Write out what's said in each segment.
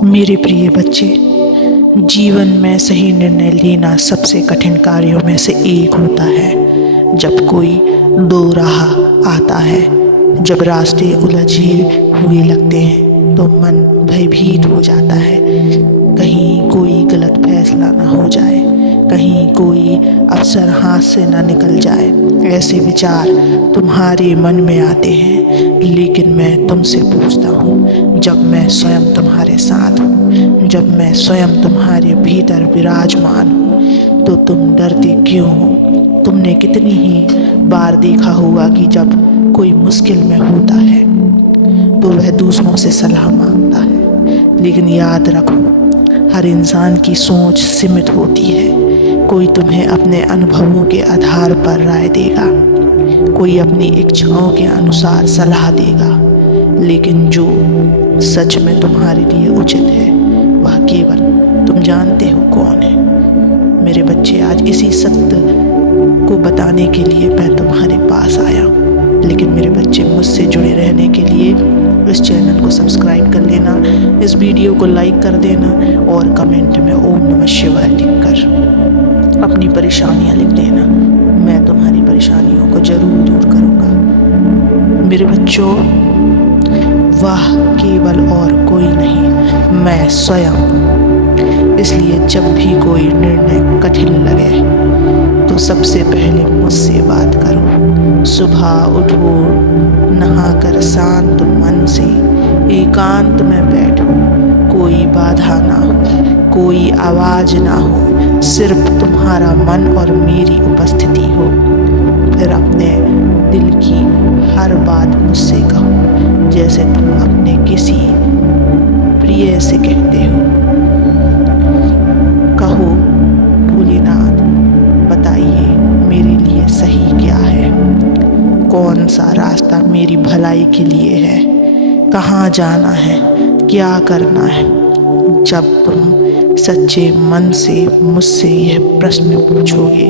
मेरे प्रिय बच्चे, जीवन में सही निर्णय लेना सबसे कठिन कार्यों में से एक होता है। जब कोई दो राह आता है, जब रास्ते उलझे हुए लगते हैं तो मन भयभीत हो जाता है। कहीं कोई गलत फैसला ना हो जाए, कहीं कोई अवसर हाथ से ना निकल जाए। ऐसे विचार तुम्हारे मन में आते हैं, लेकिन मैं तुमसे पूछता हूँ, जब मैं स्वयं तुम्हारे साथ हूँ, जब मैं स्वयं तुम्हारे भीतर विराजमान हूँ, तो तुम डरते क्यों हो? तुमने कितनी ही बार देखा होगा कि जब कोई मुश्किल में होता है तो वह दूसरों से सलाह मांगता है, लेकिन याद रखो, हर इंसान की सोच सीमित होती है। कोई तुम्हें अपने अनुभवों के आधार पर राय देगा, कोई अपनी इच्छाओं के अनुसार सलाह देगा, लेकिन जो सच में तुम्हारे लिए उचित है वह केवल तुम जानते हो कौन है। मेरे बच्चे, आज इसी सत्य को बताने के लिए मैं तुम्हारे पास आया हूँ। लेकिन मेरे बच्चे, मुझसे जुड़े रहने के लिए इस चैनल को सब्सक्राइब कर लेना, इस वीडियो को लाइक कर देना और कमेंट में ओम नमः शिवाय लिखकर अपनी परेशानियां लिख देना। मैं तुम्हारी परेशानियों को जरूर दूर करूँगा। मेरे बच्चों, वह केवल और कोई नहीं, मैं स्वयं। इसलिए जब भी कोई निर्णय कठिन लगे तो सबसे पहले मुझसे बात करो। सुबह उठो, नहाकर शांत मन से एकांत में बैठो, कोई बाधा ना हो, कोई आवाज ना हो, सिर्फ तुम्हारा मन और मेरी उपस्थिति हो। फिर अपने दिल की हर बात मुझसे कहो, जैसे तुम अपने किसी प्रिय से कहते हो। कहो, भोलेनाथ, बताइए मेरे लिए सही क्या है, कौन सा रास्ता मेरी भलाई के लिए है, कहाँ जाना है, क्या करना है। जब तुम सच्चे मन से मुझसे यह प्रश्न पूछोगे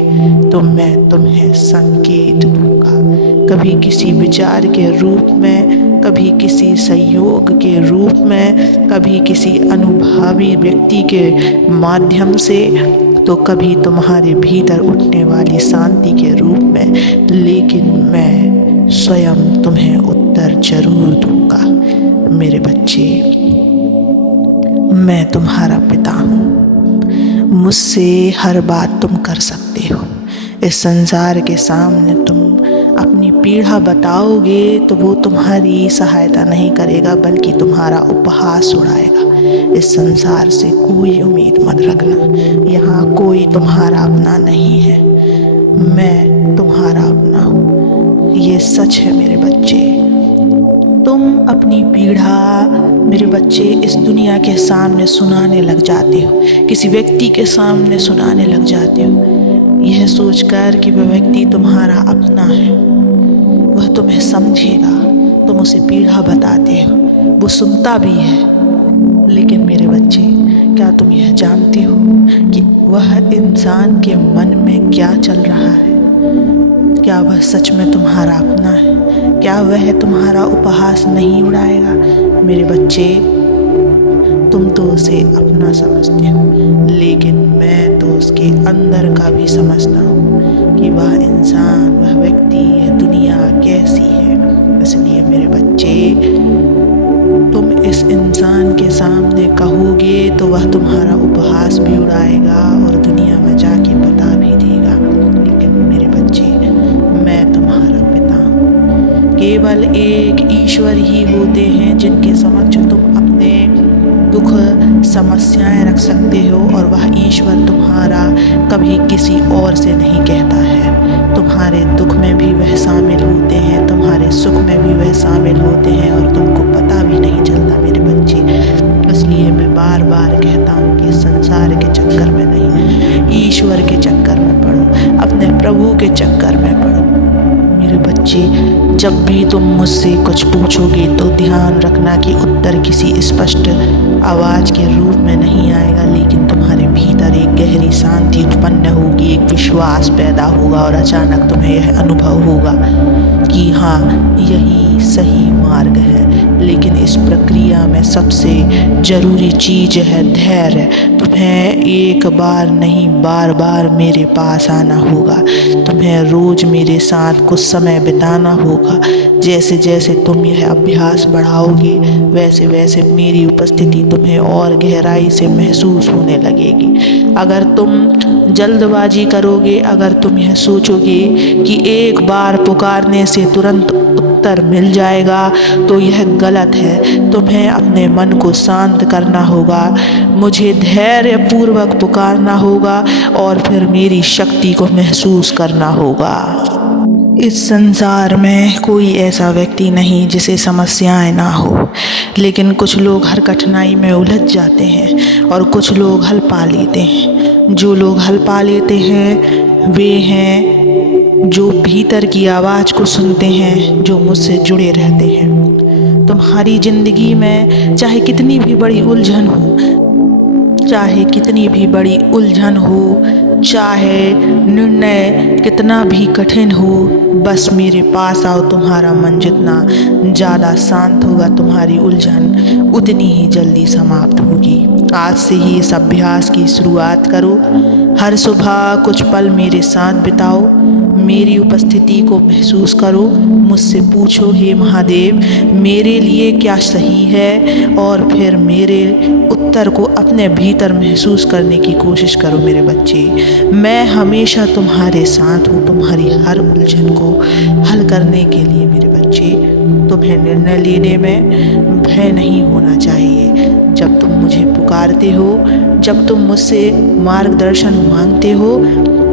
तो मैं तुम्हें संकेत दूंगा, कभी किसी विचार के रूप में, कभी किसी संयोग के रूप में, कभी किसी अनुभवी व्यक्ति के माध्यम से, तो कभी तुम्हारे भीतर उठने वाली शांति के रूप में, लेकिन मैं स्वयं तुम्हें उत्तर जरूर दूंगा। मेरे बच्चे, मैं तुम्हारा पिता हूँ, मुझसे हर बात तुम कर सकते हो। इस संसार के सामने तुम अपनी पीड़ा बताओगे तो वो तुम्हारी सहायता नहीं करेगा, बल्कि तुम्हारा उपहास उड़ाएगा। इस संसार से कोई उम्मीद मत रखना, यहाँ कोई तुम्हारा अपना नहीं है, मैं तुम्हारा अपना हूँ। ये सच है मेरे बच्चे। तुम अपनी पीड़ा, मेरे बच्चे, इस दुनिया के सामने सुनाने लग जाते हो, किसी व्यक्ति के सामने सुनाने लग जाते हो, यह सोचकर कि वह व्यक्ति तुम्हारा अपना है, वह तुम्हें समझेगा। तुम उसे पीड़ा बताते हो, वो सुनता भी है, लेकिन मेरे बच्चे, क्या तुम यह जानते हो कि वह इंसान के मन में क्या चल रहा है? क्या वह सच में तुम्हारा अपना है? क्या वह तुम्हारा उपहास नहीं उड़ाएगा? मेरे बच्चे, तुम तो उसे अपना समझते हो, लेकिन मैं तो उसके अंदर का भी समझता हूँ कि वह इंसान, वह व्यक्ति, यह दुनिया कैसी है। इसलिए मेरे बच्चे, तुम इस इंसान के सामने कहोगे तो वह तुम्हारा उपहास भी उड़ाएगा और दुनिया में जाके बता भी देगा। लेकिन मेरे बच्चे, मैं तुम्हारा पिता हूँ। केवल एक ईश्वर ही होते हैं जिनके समक्ष तुम अपने दुख, समस्याएं रख सकते हो, और वह ईश्वर तुम्हारा कभी किसी और से नहीं कहता है। तुम्हारे दुख में भी वह शामिल होते हैं, तुम्हारे सुख में भी वह शामिल होते हैं, और तुमको पता भी नहीं चलता मेरे बच्चे। इसलिए मैं बार बार कहता हूँ कि संसार के चक्कर में नहीं, ईश्वर के चक्कर में पड़ो, अपने प्रभु के चक्कर में पड़ो। मेरे बच्चे, जब भी तुम मुझसे कुछ पूछोगे तो ध्यान रखना कि उत्तर किसी स्पष्ट आवाज़ के रूप में नहीं आएगा, लेकिन तुम्हारे तुम्हारे भीतर एक गहरी शांति उत्पन्न होगी, एक विश्वास पैदा होगा और अचानक तुम्हें यह अनुभव होगा कि हाँ, यही सही मार्ग है। लेकिन इस प्रक्रिया में सबसे ज़रूरी चीज़ है धैर्य। तुम्हें एक बार नहीं, बार बार मेरे पास आना होगा। तुम्हें रोज़ मेरे साथ कुछ समय बिताना होगा। जैसे जैसे तुम यह अभ्यास बढ़ाओगे, वैसे वैसे मेरी उपस्थिति तुम्हें और गहराई से महसूस होने लगेगी। अगर तुम जल्दबाजी करोगे, अगर तुम यह सोचोगे कि एक बार पुकारने से तुरंत उत्तर मिल जाएगा, तो यह गलत है। तुम्हें अपने मन को शांत करना होगा, मुझे धैर्यपूर्वक पुकारना होगा और फिर मेरी शक्ति को महसूस करना होगा। इस संसार में कोई ऐसा व्यक्ति नहीं जिसे समस्याएं ना हो, लेकिन कुछ लोग हर कठिनाई में उलझ जाते हैं और कुछ लोग हल पा लेते हैं। जो लोग हल पा लेते हैं वे हैं जो भीतर की आवाज़ को सुनते हैं, जो मुझसे जुड़े रहते हैं। तुम्हारी ज़िंदगी में चाहे कितनी भी बड़ी उलझन हो, चाहे कितनी भी बड़ी उलझन हो, चाहे निर्णय कितना भी कठिन हो, बस मेरे पास आओ। तुम्हारा मन जितना ज़्यादा शांत होगा, तुम्हारी उलझन उतनी ही जल्दी समाप्त होगी। आज से ही इस अभ्यास की शुरुआत करो। हर सुबह कुछ पल मेरे साथ बिताओ, मेरी उपस्थिति को महसूस करो, मुझसे पूछो, हे महादेव मेरे लिए क्या सही है, और फिर मेरे उत्तर को अपने भीतर महसूस करने की कोशिश करो। मेरे बच्चे, मैं हमेशा तुम्हारे साथ हूँ, तुम्हारी हर उलझन को हल करने के लिए। मेरे बच्चे, तुम्हें निर्णय लेने में भय नहीं होना चाहिए। जब तुम मुझे पुकारते हो, जब तुम मुझसे मार्गदर्शन मांगते हो,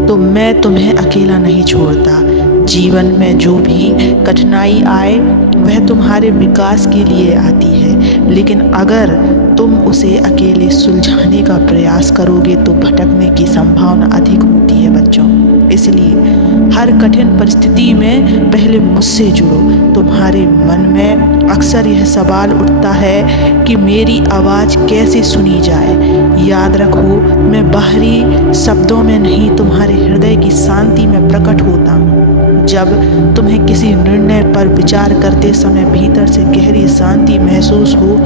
तो मैं तुम्हें अकेला नहीं छोड़ता। जीवन में जो भी कठिनाई आए वह तुम्हारे विकास के लिए आती है, लेकिन अगर तुम उसे अकेले सुलझाने का प्रयास करोगे तो भटकने की संभावना अधिक होती है बच्चों। इसलिए हर कठिन परिस्थिति में पहले मुझसे जुड़ो। तुम्हारे मन में अक्सर यह सवाल उठता है कि मेरी आवाज़ कैसे सुनी जाए। याद रखो, मैं बाहरी शब्दों में नहीं, तुम्हारे हृदय की शांति में प्रकट होता हूँ। जब तुम्हें किसी निर्णय पर विचार करते समय भीतर से गहरी शांति महसूस हो,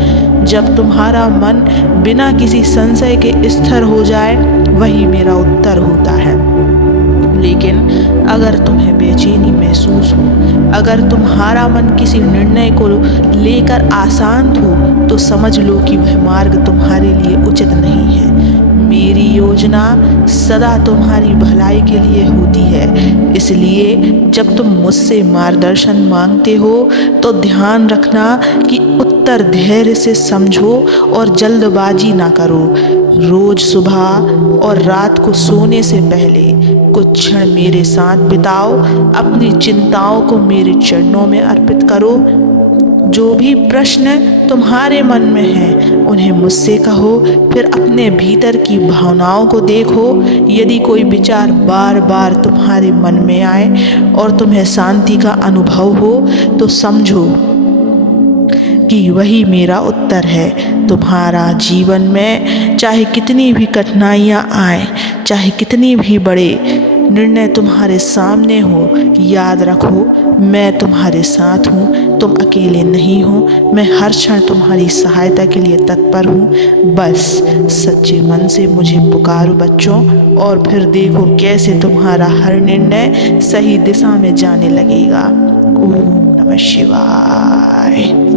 जब तुम्हारा मन बिना किसी संशय के स्थिर हो जाए, वही मेरा उत्तर होता है। लेकिन अगर तुम्हें बेचैनी महसूस हो, अगर तुम्हारा मन किसी निर्णय को लेकर अशांत हो, तो समझ लो कि वह मार्ग तुम्हारे लिए उचित नहीं है। मेरी योजना सदा तुम्हारी भलाई के लिए होती है। इसलिए जब तुम मुझसे मार्गदर्शन मांगते हो तो ध्यान रखना कि उत्तर धैर्य से समझो और जल्दबाजी ना करो। रोज सुबह और रात को सोने से पहले कुछ क्षण मेरे साथ बिताओ। अपनी चिंताओं को मेरे चरणों में अर्पित करो। जो भी प्रश्न तुम्हारे मन में हैं उन्हें मुझसे कहो। फिर अपने भीतर की भावनाओं को देखो। यदि कोई विचार बार बार तुम्हारे मन में आए और तुम्हें शांति का अनुभव हो तो समझो कि वही मेरा उत्तर है। तुम्हारा जीवन में चाहे कितनी भी कठिनाइयाँ आए, चाहे कितनी भी बड़े निर्णय तुम्हारे सामने हो, याद रखो मैं तुम्हारे साथ हूँ। तुम अकेले नहीं हो। मैं हर क्षण तुम्हारी सहायता के लिए तत्पर हूँ। बस सच्चे मन से मुझे पुकारो बच्चों, और फिर देखो कैसे तुम्हारा हर निर्णय सही दिशा में जाने लगेगा। ओम नमः शिवाय।